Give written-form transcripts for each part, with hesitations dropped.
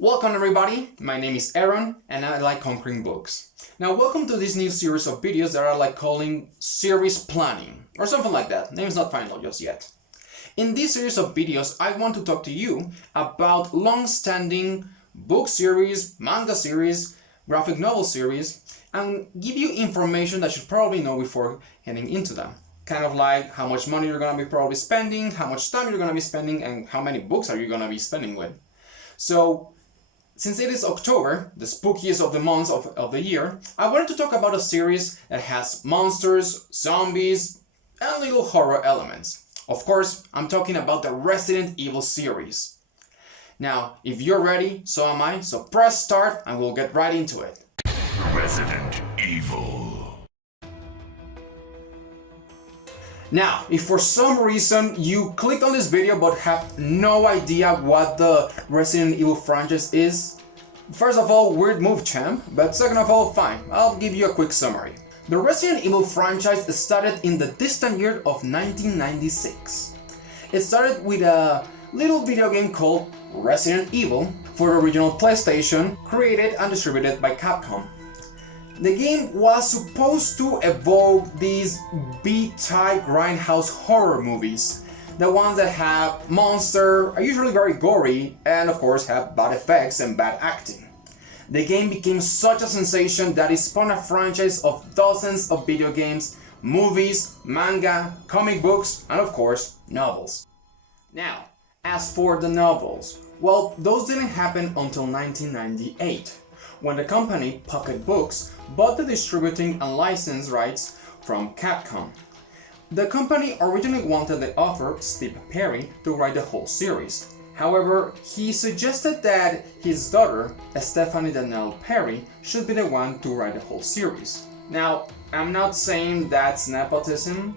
Welcome everybody, my name is Aaron and I like conquering books. Now welcome to this new series of videos that I like calling series planning or something like that. Name's not final just yet. In this series of videos I want to talk to you about long-standing book series, manga series, graphic novel series and give you information that you should probably know before heading into them. Kind of like how much money you're going to be probably spending, how much time you're going to be spending and how many books are you going to be spending with. So since it is October, the spookiest of the months of the year, I wanted to talk about a series that has monsters, zombies, and little horror elements. Of course, I'm talking about the Resident Evil series. Now, if you're ready, so am I, so press start and we'll get right into it. Resident Evil. Now, if for some reason you clicked on this video but have no idea what the Resident Evil franchise is, first of all, weird move, champ, but second of all, fine, I'll give you a quick summary. The Resident Evil franchise started in the distant year of 1996. It started with a little video game called Resident Evil for the original PlayStation, created and distributed by Capcom. The game was supposed to evoke these B-type grindhouse horror movies. The ones that have monsters, are usually very gory, and of course have bad effects and bad acting. The game became such a sensation that it spawned a franchise of dozens of video games, movies, manga, comic books, and of course, novels. Now, as for the novels, well, those didn't happen until 1998. When the company Pocket Books bought the distributing and license rights from Capcom. The company originally wanted the author, S.D Perry, to write the whole series. However, he suggested that his daughter, Stephanie Danielle Perry, should be the one to write the whole series. Now, I'm not saying that's nepotism,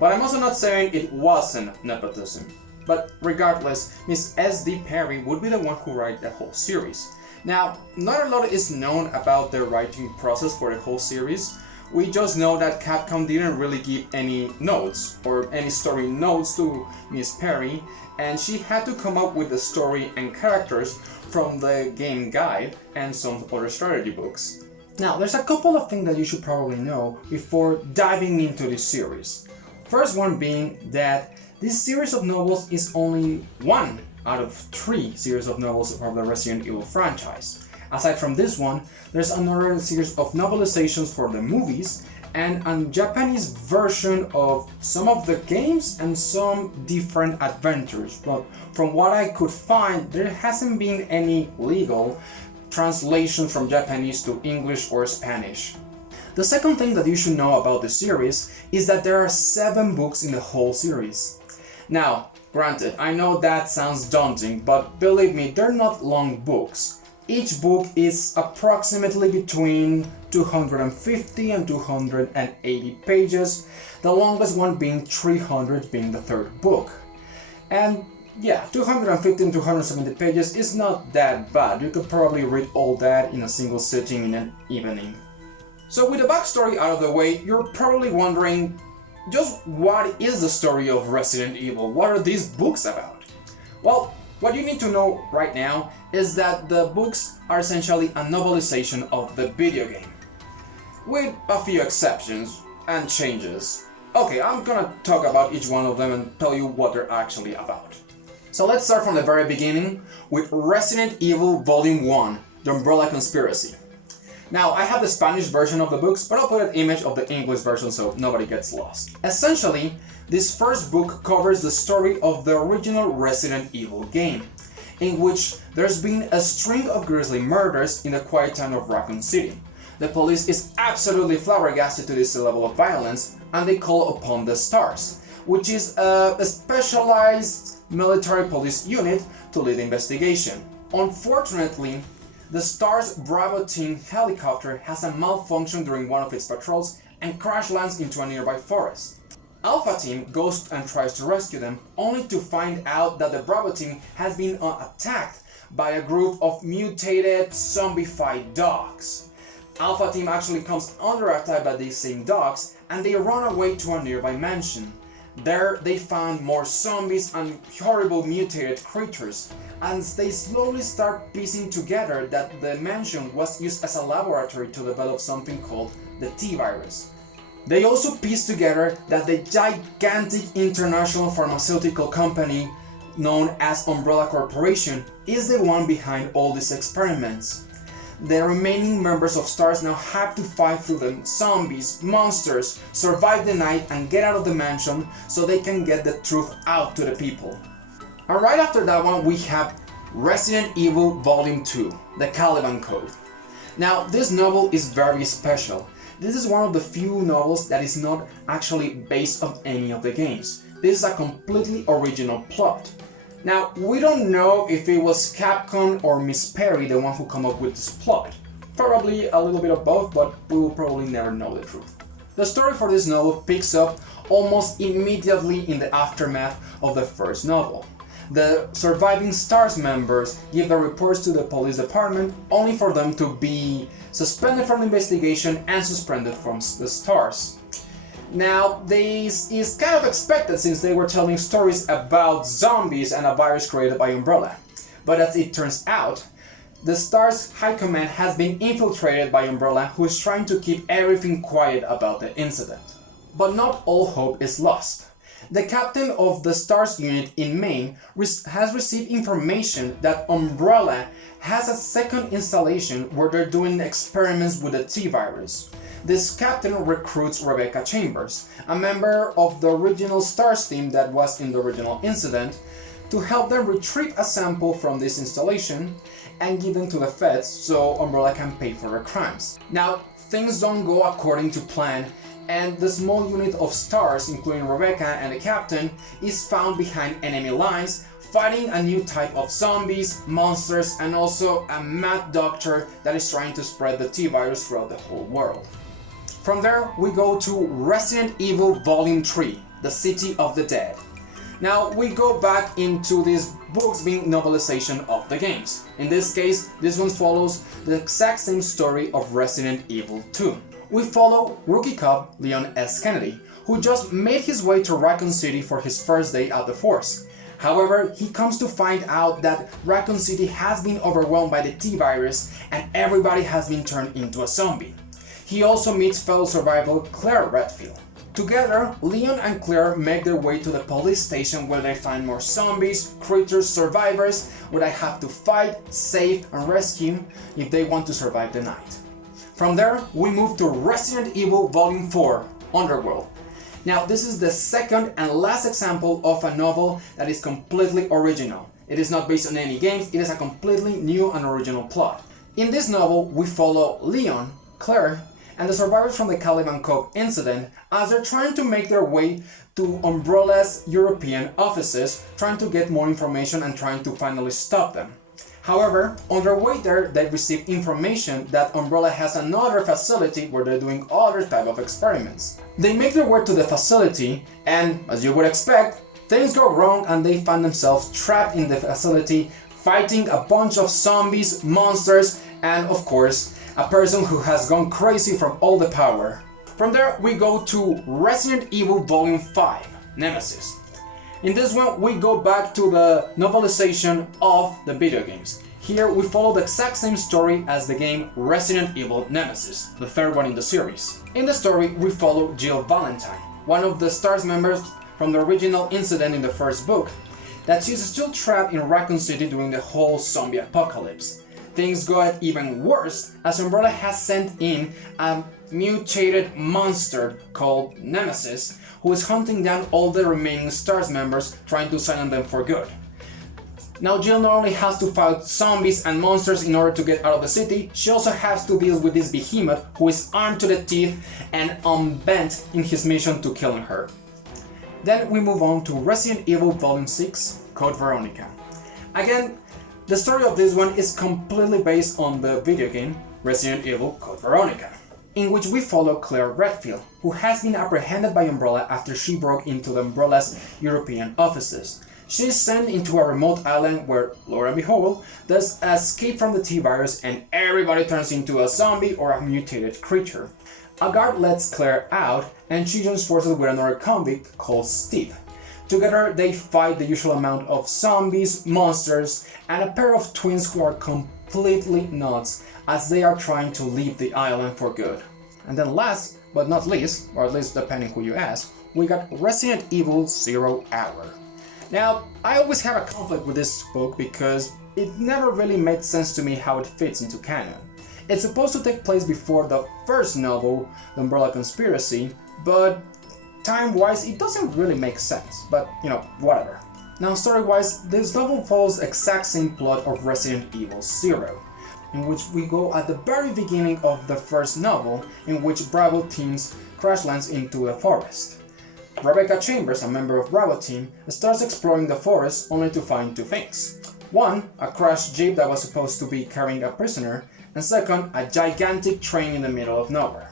but I'm also not saying it wasn't nepotism. But regardless, Miss S.D Perry would be the one who write the whole series. Now, not a lot is known about the writing process for the whole series. We just know that Capcom didn't really give any notes or any story notes to Miss Perry, and she had to come up with the story and characters from the game guide and some other strategy books. Now, there's a couple of things that you should probably know before diving into this series. First one being that this series of novels is only one out of 3 series of novels from the Resident Evil franchise. Aside from this one, there's another series of novelizations for the movies and a Japanese version of some of the games and some different adventures. But from what I could find, there hasn't been any legal translation from Japanese to English or Spanish. The second thing that you should know about the series is that there are 7 books in the whole series. Now, granted, I know that sounds daunting, but believe me, they're not long books. Each book is approximately between 250 and 280 pages, the longest one being 300 being the third book. And yeah, 250 and 270 pages is not that bad. You could probably read all that in a single sitting in an evening. So with the backstory out of the way, you're probably wondering, just what is the story of Resident Evil? What are these books about? Well, what you need to know right now is that the books are essentially a novelization of the video game, with a few exceptions and changes. Okay, I'm gonna talk about each one of them and tell you what they're actually about. So let's start from the very beginning with Resident Evil Volume 1, The Umbrella Conspiracy. Now, I have the Spanish version of the books, but I'll put an image of the English version so nobody gets lost. Essentially, this first book covers the story of the original Resident Evil game, in which there's been a string of grisly murders in the quiet town of Raccoon City. The police is absolutely flabbergasted to this level of violence, and they call upon the STARS, which is a specialized military police unit to lead the investigation. Unfortunately, the STARS Bravo team helicopter has a malfunction during one of its patrols and crash lands into a nearby forest. Alpha team goes and tries to rescue them, only to find out that the Bravo team has been attacked by a group of mutated, zombified dogs. Alpha team actually comes under attack by these same dogs, and they run away to a nearby mansion. There they found more zombies and horrible mutated creatures, and they slowly start piecing together that the mansion was used as a laboratory to develop something called the T-virus. They also piece together that the gigantic international pharmaceutical company known as Umbrella Corporation is the one behind all these experiments. The remaining members of STARS now have to fight through the zombies, monsters, survive the night and get out of the mansion so they can get the truth out to the people. And right after that one we have Resident Evil Volume 2, the Caliban Code. Now this novel is very special. This is one of the few novels that is not actually based on any of the games. This is a completely original plot. Now, we don't know if it was Capcom or Miss Perry the one who came up with this plot. Probably a little bit of both, but we will probably never know the truth. The story for this novel picks up almost immediately in the aftermath of the first novel. The surviving STARS members give their reports to the police department only for them to be suspended from the investigation and suspended from the STARS. Now, this is kind of expected since they were telling stories about zombies and a virus created by Umbrella. But as it turns out, the STARS High Command has been infiltrated by Umbrella, who is trying to keep everything quiet about the incident. But not all hope is lost. The captain of the STARS unit in Maine has received information that Umbrella has a second installation where they're doing experiments with the T-virus. This captain recruits Rebecca Chambers, a member of the original STARS team that was in the original incident, to help them retrieve a sample from this installation and give them to the feds so Umbrella can pay for their crimes. Now, things don't go according to plan, and the small unit of STARS, including Rebecca and the captain, is found behind enemy lines, fighting a new type of zombies, monsters, and also a mad doctor that is trying to spread the T-virus throughout the whole world. From there, we go to Resident Evil Volume 3, The City of the Dead. Now, we go back into these books being novelization of the games. In this case, this one follows the exact same story of Resident Evil 2. We follow rookie cop Leon S. Kennedy, who just made his way to Raccoon City for his first day at the Force. However, he comes to find out that Raccoon City has been overwhelmed by the T-virus and everybody has been turned into a zombie. He also meets fellow survivor Claire Redfield. Together, Leon and Claire make their way to the police station where they find more zombies, creatures, survivors, where they have to fight, save, and rescue if they want to survive the night. From there, we move to Resident Evil Volume 4, Underworld. Now, this is the second and last example of a novel that is completely original. It is not based on any games, it is a completely new and original plot. In this novel, we follow Leon, Claire, and the survivors from the Caliban Cove incident as they're trying to make their way to Umbrella's European offices, trying to get more information and trying to finally stop them. However, on their way there, they receive information that Umbrella has another facility where they're doing other type of experiments. They make their way to the facility and, as you would expect, things go wrong and they find themselves trapped in the facility fighting a bunch of zombies, monsters, and of course, a person who has gone crazy from all the power. From there, we go to Resident Evil Volume 5, Nemesis. In this one, we go back to the novelization of the video games. Here, we follow the exact same story as the game Resident Evil Nemesis, the third one in the series. In the story, we follow Jill Valentine, one of the STARS members from the original incident in the first book, that she's still trapped in Raccoon City during the whole zombie apocalypse. Things got even worse as Umbrella has sent in a mutated monster called Nemesis, who is hunting down all the remaining STARS members, trying to silence them for good. Now Jill not only has to fight zombies and monsters in order to get out of the city, she also has to deal with this behemoth who is armed to the teeth and unbent in his mission to killing her. Then we move on to Resident Evil Volume 6, Code Veronica. Again, the story of this one is completely based on the video game Resident Evil Code Veronica, in which we follow Claire Redfield, who has been apprehended by Umbrella after she broke into the Umbrella's European offices. She is sent into a remote island where, lo and behold, there's an escape from the T-virus and everybody turns into a zombie or a mutated creature. A guard lets Claire out, and she joins forces with another convict called Steve. Together, they fight the usual amount of zombies, monsters, and a pair of twins who are completely nuts as they are trying to leave the island for good. And then last but not least, or at least depending who you ask, we got Resident Evil 0 Hour. Now, I always have a conflict with this book because it never really made sense to me how it fits into canon. It's supposed to take place before the first novel, The Umbrella Conspiracy, but time-wise it doesn't really make sense, but whatever. Now story-wise, this novel follows the exact same plot of Resident Evil 0, in which we go at the very beginning of the first novel, in which Bravo teams crash lands into the forest. Rebecca Chambers, a member of Bravo team, starts exploring the forest only to find two things. One, a crashed jeep that was supposed to be carrying a prisoner, and second, a gigantic train in the middle of nowhere.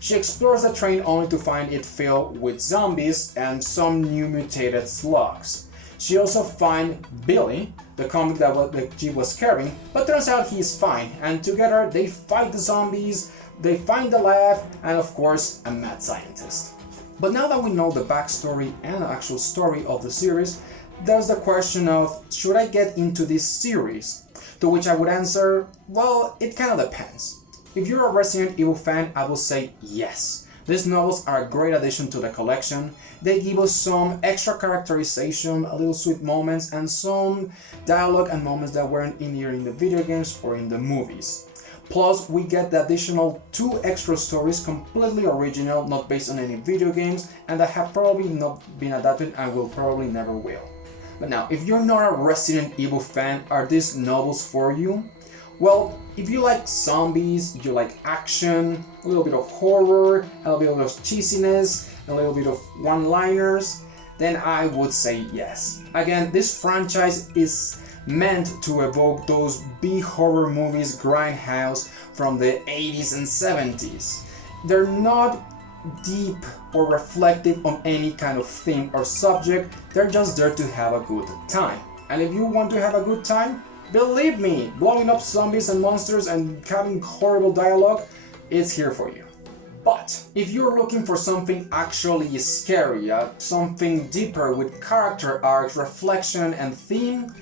She explores the train only to find it filled with zombies and some new mutated slugs. She also finds Billy, the comic that the jeep was carrying, but turns out he's fine, and together they fight the zombies, they find the lab, and of course, a mad scientist. But now that we know the backstory and the actual story of the series, there's the question of, should I get into this series? To which I would answer, well, it kind of depends. If you're a Resident Evil fan, I will say yes. These novels are a great addition to the collection. They give us some extra characterization, a little sweet moments, and some dialogue and moments that weren't in either in the video games or in the movies. Plus, we get the additional 2 extra stories completely original, not based on any video games, and that have probably not been adapted and will probably never will. But now, if you're not a Resident Evil fan, are these novels for you? Well, if you like zombies, you like action, a little bit of horror, a little bit of cheesiness, a little bit of one-liners, then I would say yes. Again, this franchise is meant to evoke those B-horror movies grindhouse from the 80s and 70s. They're not deep or reflective on any kind of theme or subject, they're just there to have a good time. And if you want to have a good time, believe me, blowing up zombies and monsters and having horrible dialogue, it's here for you. But if you're looking for something actually scary, something deeper with character arcs, reflection and theme,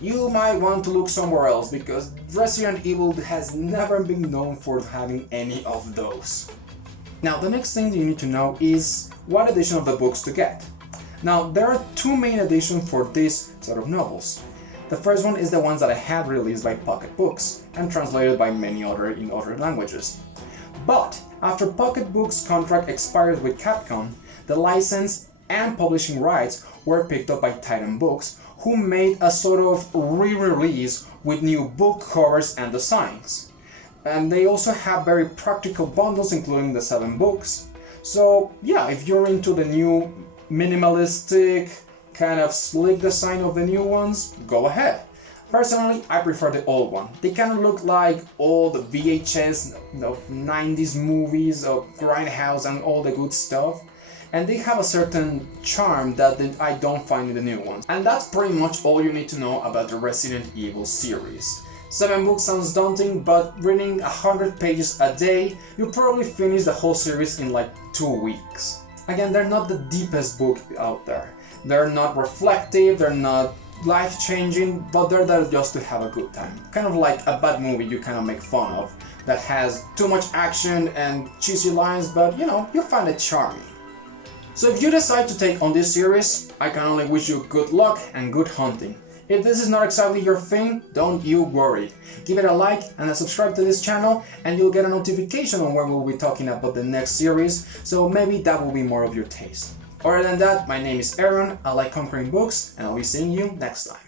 you might want to look somewhere else because Resident Evil has never been known for having any of those. Now, the next thing you need to know is what edition of the books to get. Now, there are 2 main editions for this set of novels. The first one is the ones that I have released by Pocket Books and translated by many in other languages. But after Pocket Books' contract expired with Capcom, the license and publishing rights were picked up by Titan Books, who made a sort of re-release with new book covers and designs. And they also have very practical bundles including the 7 books. So yeah, if you're into the new minimalistic, kind of slick design of the new ones, go ahead. Personally, I prefer the old one. They kind of look like old VHS of 90s movies of Grindhouse and all the good stuff. And they have a certain charm that I don't find in the new ones. And that's pretty much all you need to know about the Resident Evil series. 7 books sounds daunting, but reading 100 pages a day, you'll probably finish the whole series in like 2 weeks. Again, they're not the deepest book out there. They're not reflective, they're not life-changing, but they're there just to have a good time. Kind of like a bad movie you kind of make fun of, that has too much action and cheesy lines, but you find it charming. So if you decide to take on this series, I can only wish you good luck and good hunting. If this is not exactly your thing, don't you worry. Give it a like and a subscribe to this channel and you'll get a notification on when we'll be talking about the next series, so maybe that will be more of your taste. Other than that, my name is Aaron, I like conquering books, and I'll be seeing you next time.